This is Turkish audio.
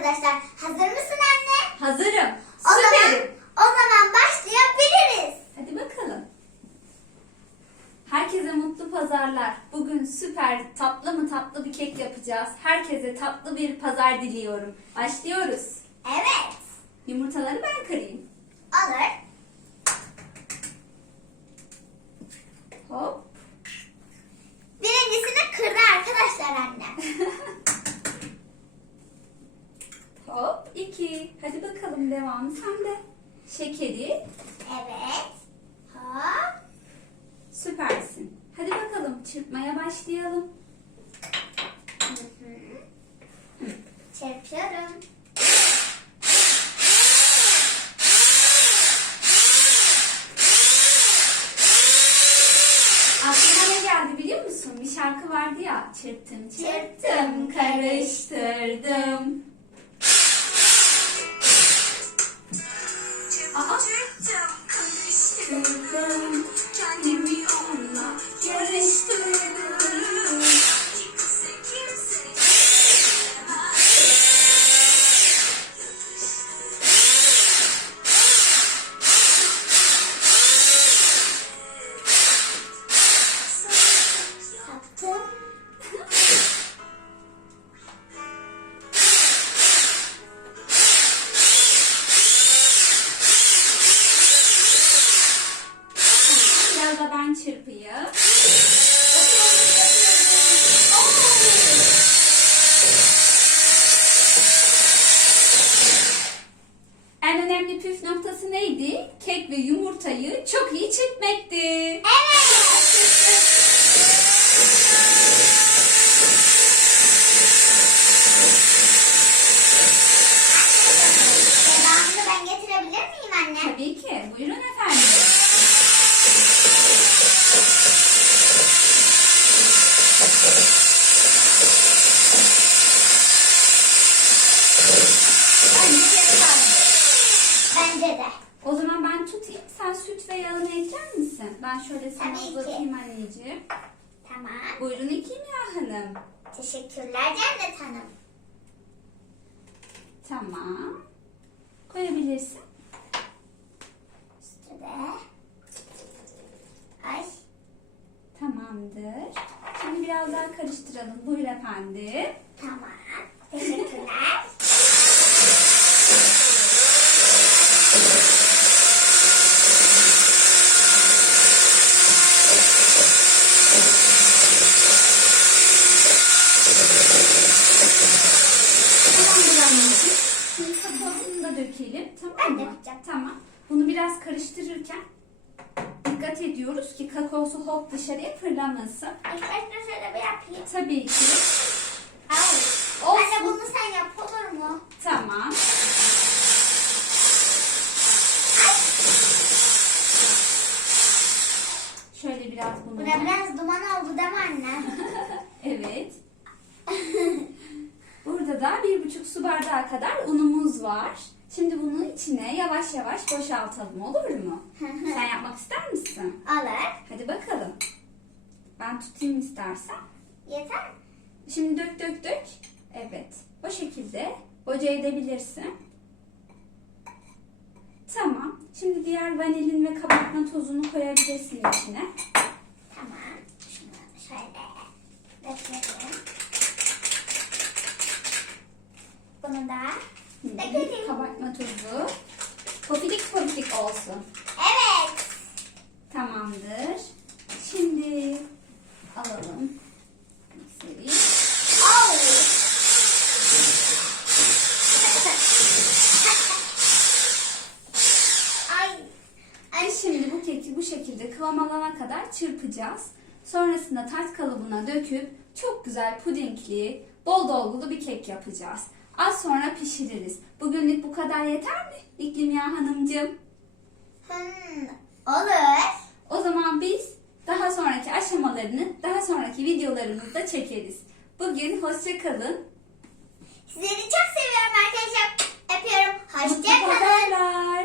arkadaşlar. Hazır mısın anne? Hazırım. O zaman, o zaman başlayabiliriz. Hadi bakalım. Herkese mutlu pazarlar. Bugün süper tatlı mı tatlı bir kek yapacağız. Herkese tatlı bir pazar diliyorum. Başlıyoruz. Evet. Yumurtaları ben kırayım. 2. Hadi bakalım devamı sende. Şekeri. Evet. Hop. Süpersin. Hadi bakalım çırpmaya başlayalım. Çırpıyorum. Aklıma ne geldi biliyor musun? Bir şarkı vardı ya. Çırptım çırptım karıştırdım. Biraz da ben çırpayım. En önemli püf noktası neydi? Kek ve yumurtayı çok iyi çırpmekti. Evet. Devamını ben getirebilir miyim anne? Tabii ki. Buyurun efendim. Bence yeterli. Bence de. O zaman ben tutayım. Sen süt ve yağını ekler misin? Ben şöyle sana Tabii ki. uzatayım anneciğim. Tamam. Buyurun Kimya Hanım. Teşekkürler Cennet Hanım. Tamam. Koyabilirsin. Tamamdır. Şimdi biraz daha karıştıralım. Buyur efendim. Tamam. Teşekkürler. Şimdi da dökelim. Tamam Ben dökeceğim. Tamam. Bunu biraz karıştırırken dikkat ediyoruz ki kakaosu hop dışarıya fırlamasın. İlk başta şöyle bir yapayım. Tabii ki. Ay. Olsun. Anne bunu sen yap olur mu? Tamam. Şöyle biraz bunu. Bu da biraz duman oldu değil mi anne? Evet. Burada da bir buçuk su bardağı kadar unumuz var. Şimdi bunu içine yavaş yavaş boşaltalım olur mu? Sen yapmak ister misin? Olur. Hadi bakalım. Ben tutayım istersen. Yeter? Şimdi dök dök dök. Evet. O şekilde boca edebilirsin. Tamam. Şimdi diğer vanilin ve kabartma tozunu koyabilirsin içine. Tamam. Şunu şöyle dökelim. Bunu da Dökelim. Kabartma tozu. Pofidik pofidik olsun. Evet. Tamamdır. Şimdi alalım. Ay şimdi bu keki bu şekilde kıvam alana kadar çırpacağız. Sonrasında tart kalıbına döküp çok güzel pudingli, bol dolgulu bir kek yapacağız. Az sonra pişiririz. Bugünlük bu kadar yeter mi İklim ya hanımcığım? Hmm, olur. O zaman biz daha sonraki aşamalarını daha sonraki videolarımızda çekeriz. Bugün hoşça kalın. Sizleri çok seviyorum arkadaşlar. Öpüyorum. Hoşçakalın. pazarlar.